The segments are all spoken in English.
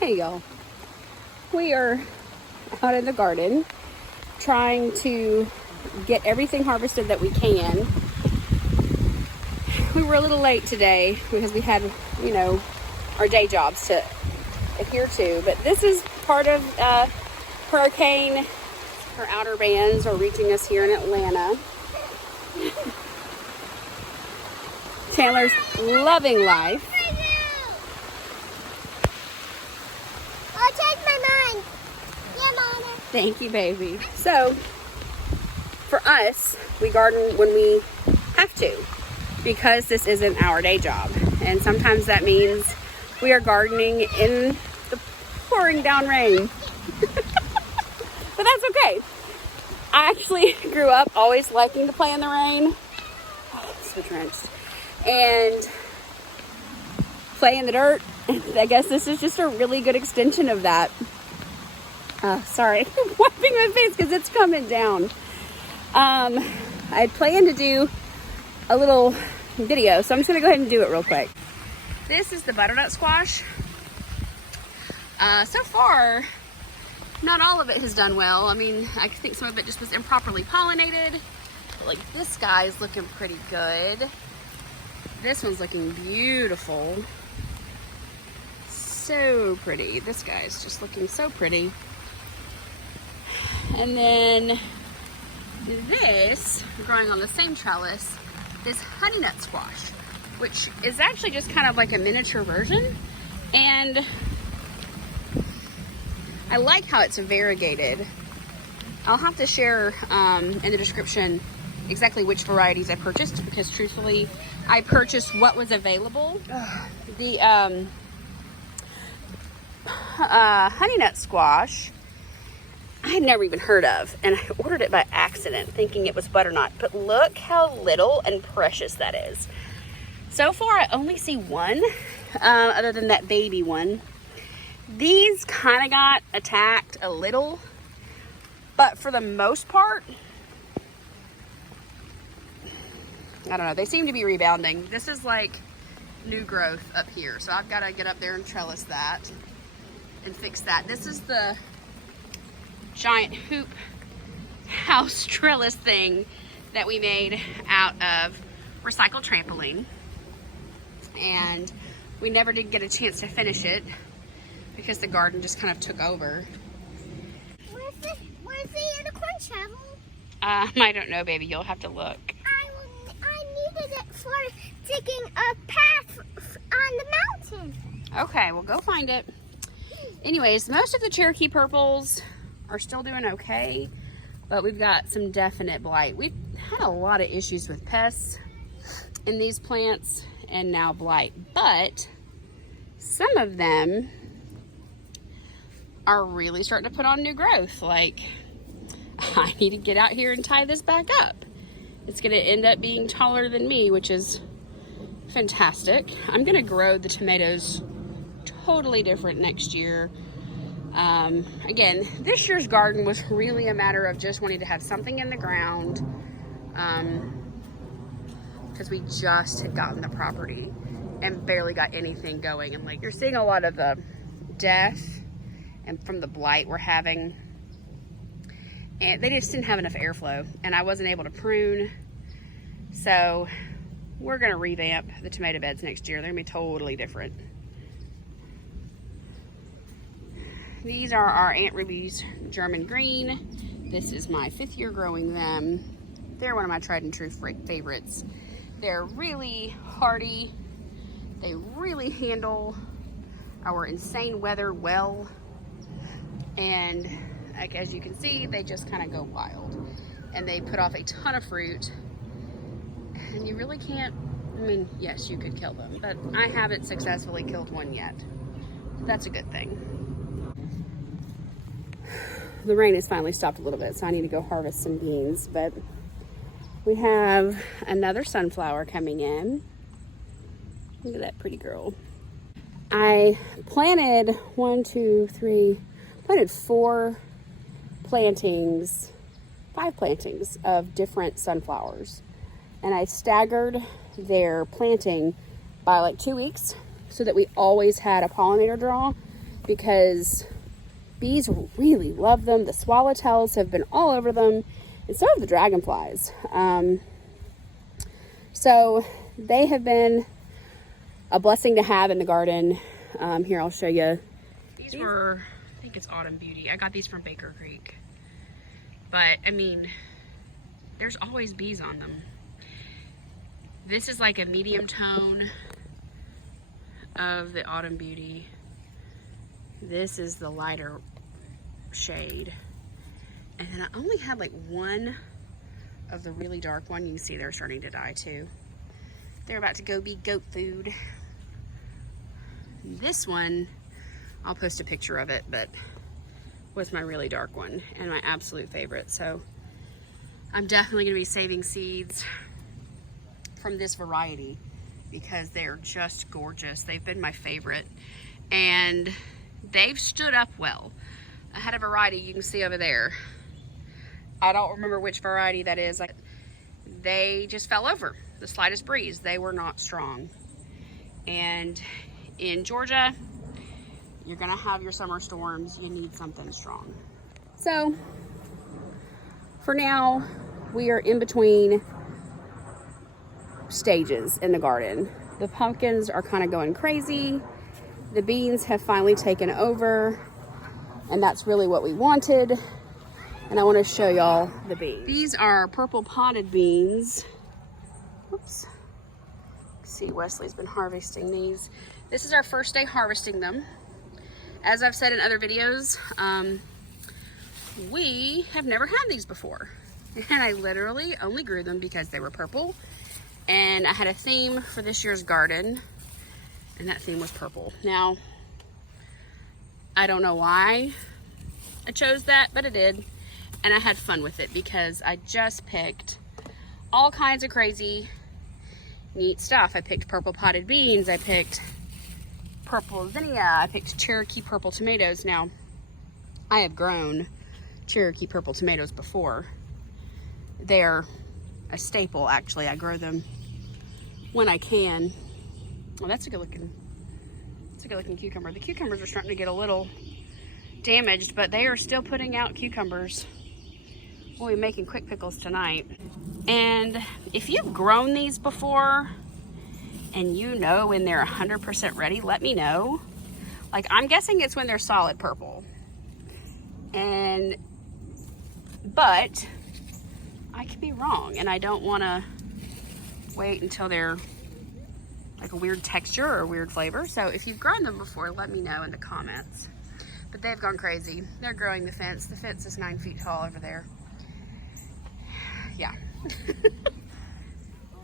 Hey y'all, we are out in the garden trying to get everything harvested that we can. We were a little late today because we had, our day jobs to adhere to, but this is part of hurricane. Her outer bands are reaching us here in Atlanta. Chandler's loving life. I'll change my mind. Yeah, Mama. Thank you, baby. So, for us, we garden when we have to, because this isn't our day job. And sometimes that means we are gardening in the pouring down rain. But that's okay. I actually grew up always liking to play in the rain. Oh, so drenched. And play in the dirt. I guess this is just a really good extension of that. Sorry, I'm wiping my face because it's coming down. I had planned to do a little video, so I'm just gonna go ahead and do it real quick. This is the butternut squash. So far, not all of it has done well. I mean, I think some of it just was improperly pollinated. But like this guy is looking pretty good. This one's looking beautiful. So pretty. This guy's just looking so pretty. And then this, growing on the same trellis, this honey nut squash, which is actually just kind of like a miniature version. And I like how it's variegated. I'll have to share in the description exactly which varieties I purchased, because truthfully, I purchased what was available. The honey nut squash I had never even heard of, and I ordered it by accident thinking it was butternut, but look how little and precious that is. So far I only see one, other than that baby one. These kind of got attacked a little, but for the most part, I don't know, they seem to be rebounding. This is like new growth up here, so I've got to get up there and trellis that and fix that. This is the giant hoop house trellis thing that we made out of recycled trampoline, and we never did get a chance to finish it because the garden just kind of took over. Where's the unicorn shovel? I don't know, baby. You'll have to look. I needed it for digging a path on the mountain. Okay, well, go find it. Anyways, most of the Cherokee purples are still doing okay, but we've got some definite blight. We've had a lot of issues with pests in these plants and now blight, but some of them are really starting to put on new growth. Like, I need to get out here and tie this back up. It's gonna end up being taller than me, which is fantastic. I'm gonna grow the tomatoes totally different next year. Again, this year's garden was really a matter of just wanting to have something in the ground, because we just had gotten the property and barely got anything going. And like, you're seeing a lot of the death and from the blight we're having, and they just didn't have enough airflow, and I wasn't able to prune. So we're gonna revamp the tomato beds next year. They're gonna be totally different. These are our Aunt Ruby's German green. This is my 5th year growing them. They're one of my tried and true favorites. They're really hardy. They really handle our insane weather well. And like, as you can see, they just kind of go wild. And they put off a ton of fruit. And you really can't, I mean, yes, you could kill them, but I haven't successfully killed one yet. That's a good thing. The rain has finally stopped a little bit, so I need to go harvest some beans, but we have another sunflower coming in. Look at that pretty girl. I planted 4 plantings, 5 plantings of different sunflowers, and I staggered their planting by like 2 weeks so that we always had a pollinator draw, because bees really love them. The swallowtails have been all over them, and so have the dragonflies. So they have been a blessing to have in the garden. Here, I'll show you. These were, I think it's Autumn Beauty. I got these from Baker Creek. But, I mean, there's always bees on them. This is like a medium tone of the Autumn Beauty. This is the lighter shade. And then I only had like one of the really dark one. You can see they're starting to die too. They're about to go be goat food. This one, I'll post a picture of it, but was my really dark one and my absolute favorite. So I'm definitely gonna be saving seeds from this variety because they're just gorgeous. They've been my favorite and they've stood up well. I had a variety you can see over there. I don't remember which variety that is. They just fell over the slightest breeze. They were not strong. And in Georgia, you're gonna have your summer storms. You need something strong. So for now, we are in between stages in the garden. The pumpkins are kind of going crazy. The beans have finally taken over, and that's really what we wanted. And I want to show y'all the beans. These are purple potted beans. Oops. See, Wesley's been harvesting these. This is our first day harvesting them. As I've said in other videos, we have never had these before. And I literally only grew them because they were purple. And I had a theme for this year's garden, and that theme was purple. Now, I don't know why I chose that, but I did. And I had fun with it because I just picked all kinds of crazy, neat stuff. I picked purple potted beans. I picked purple zinnia. I picked Cherokee purple tomatoes. Now, I have grown Cherokee purple tomatoes before. They're a staple, actually. I grow them when I can. Well, that's a good looking cucumber. The cucumbers are starting to get a little damaged, but they are still putting out cucumbers. We'll be making quick pickles tonight. And if you've grown these before and you know when they're 100% ready, let me know. Like, I'm guessing it's when they're solid purple. But I could be wrong, and I don't want to wait until they're like a weird texture or a weird flavor. So if you've grown them before, let me know in the comments. But they've gone crazy. They're growing the fence. The fence is 9 feet tall over there. Yeah.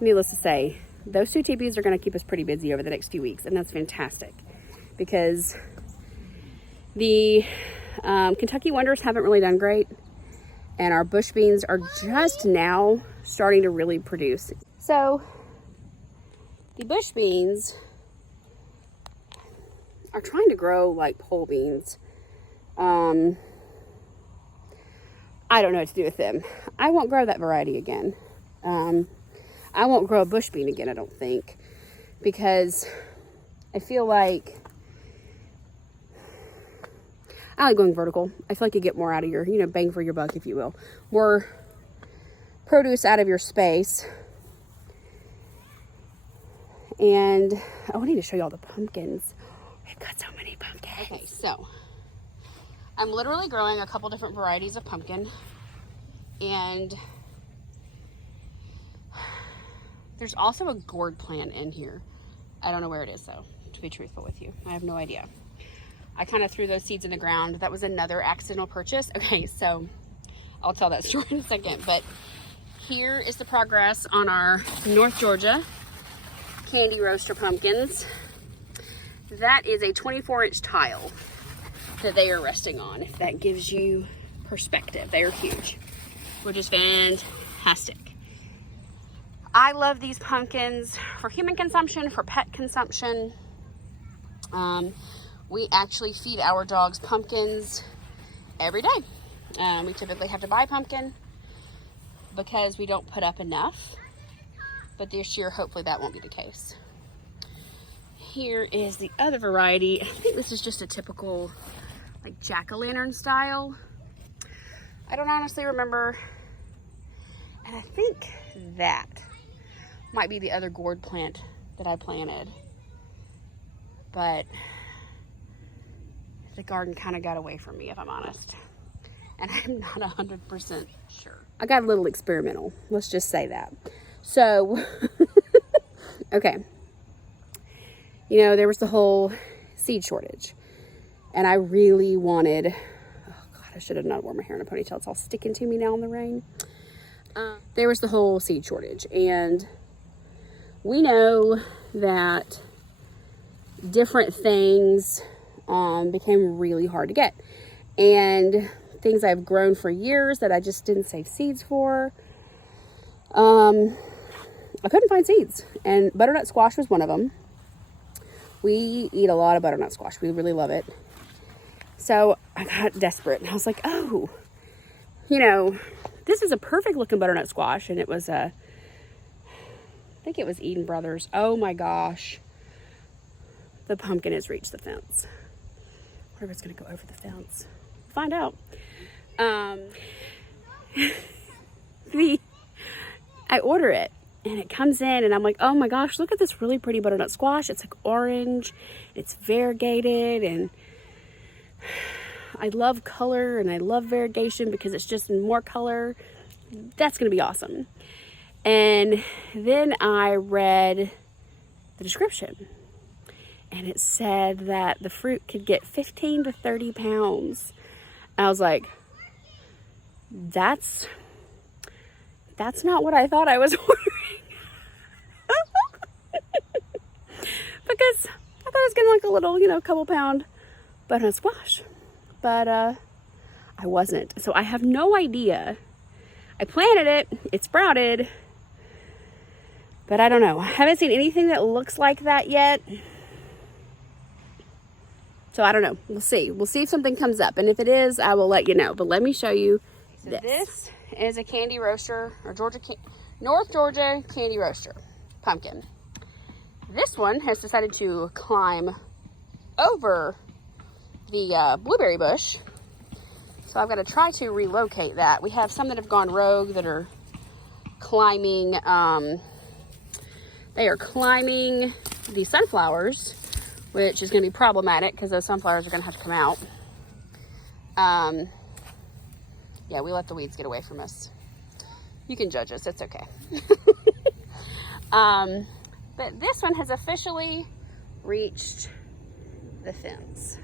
Needless to say, those two teepees are going to keep us pretty busy over the next few weeks, and that's fantastic because the Kentucky Wonders haven't really done great, and our bush beans are just now starting to really produce. So the bush beans are trying to grow like pole beans. I don't know what to do with them. I won't grow that variety again. I won't grow a bush bean again, I don't think, because I feel like I like going vertical. I feel like you get more out of your, bang for your buck, if you will. More produce out of your space. And I need to show y'all the pumpkins. We've got so many pumpkins. Okay, so I'm literally growing a couple different varieties of pumpkin, and there's also a gourd plant in here. I don't know where it is though, to be truthful with you. I have no idea. I kind of threw those seeds in the ground. That was another accidental purchase. Okay, so I'll tell that story in a second, but here is the progress on our North Georgia candy roaster pumpkins. That is a 24-inch tile that they are resting on, if that gives you perspective. They are huge, which is fantastic. I love these pumpkins for human consumption, for pet consumption. We actually feed our dogs pumpkins every day. We typically have to buy pumpkin because we don't put up enough, but this year hopefully that won't be the case. here is the other variety. I think this is just a typical like jack-o'-lantern style. I don't honestly remember. And I think that might be the other gourd plant that I planted. But the garden kind of got away from me, if I'm honest. And I'm not 100% sure. I got a little experimental. Let's just say that. So, okay. You know, there was the whole seed shortage. And I really wanted, oh God, I should have not worn my hair in a ponytail. It's all sticking to me now in the rain. There was the whole seed shortage. And we know that different things became really hard to get. And things I've grown for years that I just didn't save seeds for, I couldn't find seeds. And butternut squash was one of them. We eat a lot of butternut squash. We really love it. So I got desperate and I was like, oh, you know, this is a perfect looking butternut squash. And it was I think it was Eden Brothers. Oh my gosh. The pumpkin has reached the fence. I wonder if it's going to go over the fence. Find out. I order it and it comes in and I'm like, oh my gosh, look at this really pretty butternut squash. It's like orange, it's variegated, and I love color and I love variegation because it's just more color. That's going to be awesome. And then I read the description and it said that the fruit could get 15 to 30 pounds. I was like, that's not what I thought I was ordering. Because I thought I was getting like a little, you know, couple pound butternut squash. But I wasn't. So I have no idea. I planted it, it sprouted, but I don't know. I haven't seen anything that looks like that yet. So I don't know. We'll see. We'll see if something comes up. And if it is, I will let you know. But let me show you this. This is a candy roaster, or North Georgia candy roaster pumpkin. This one has decided to climb over the blueberry bush. So I've got to try to relocate that. We have some that have gone rogue that are climbing, they are climbing the sunflowers, which is going to be problematic because those sunflowers are going to have to come out. Yeah, we let the weeds get away from us. You can judge us, it's okay. But this one has officially reached the fence.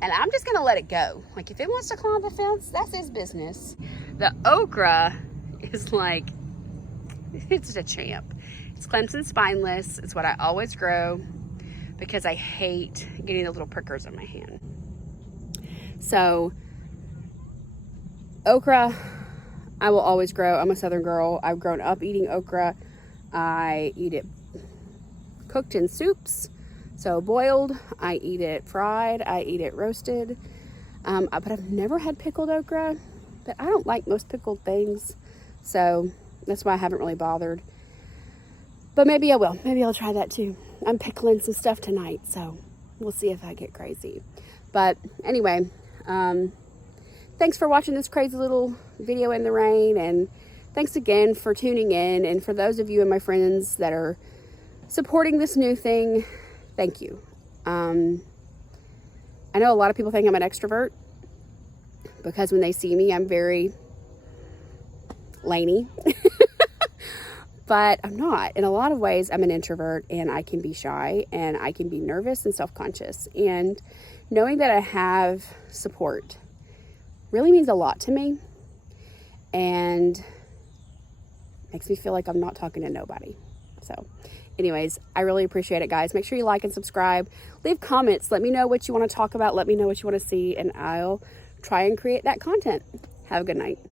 And I'm just gonna let it go. Like, if it wants to climb the fence, that's his business. The okra is like, it's a champ. It's Clemson spineless. It's what I always grow because I hate getting the little prickers on my hand. So, okra, I will always grow. I'm a Southern girl. I've grown up eating okra. I eat it cooked in soups. So boiled, I eat it fried, I eat it roasted. But I've never had pickled okra. But I don't like most pickled things. So that's why I haven't really bothered. But maybe I will. Maybe I'll try that too. I'm pickling some stuff tonight, so we'll see if I get crazy. But anyway, thanks for watching this crazy little video in the rain, and thanks again for tuning in. And for those of you and my friends that are supporting this new thing, thank you. I know a lot of people think I'm an extrovert because when they see me, I'm very laney. But I'm not. In a lot of ways, I'm an introvert, and I can be shy, and I can be nervous and self-conscious. And knowing that I have support really means a lot to me, and makes me feel like I'm not talking to nobody. So anyways, I really appreciate it, guys. Make sure you like and subscribe. Leave comments. Let me know what you want to talk about. Let me know what you want to see, and I'll try and create that content. Have a good night.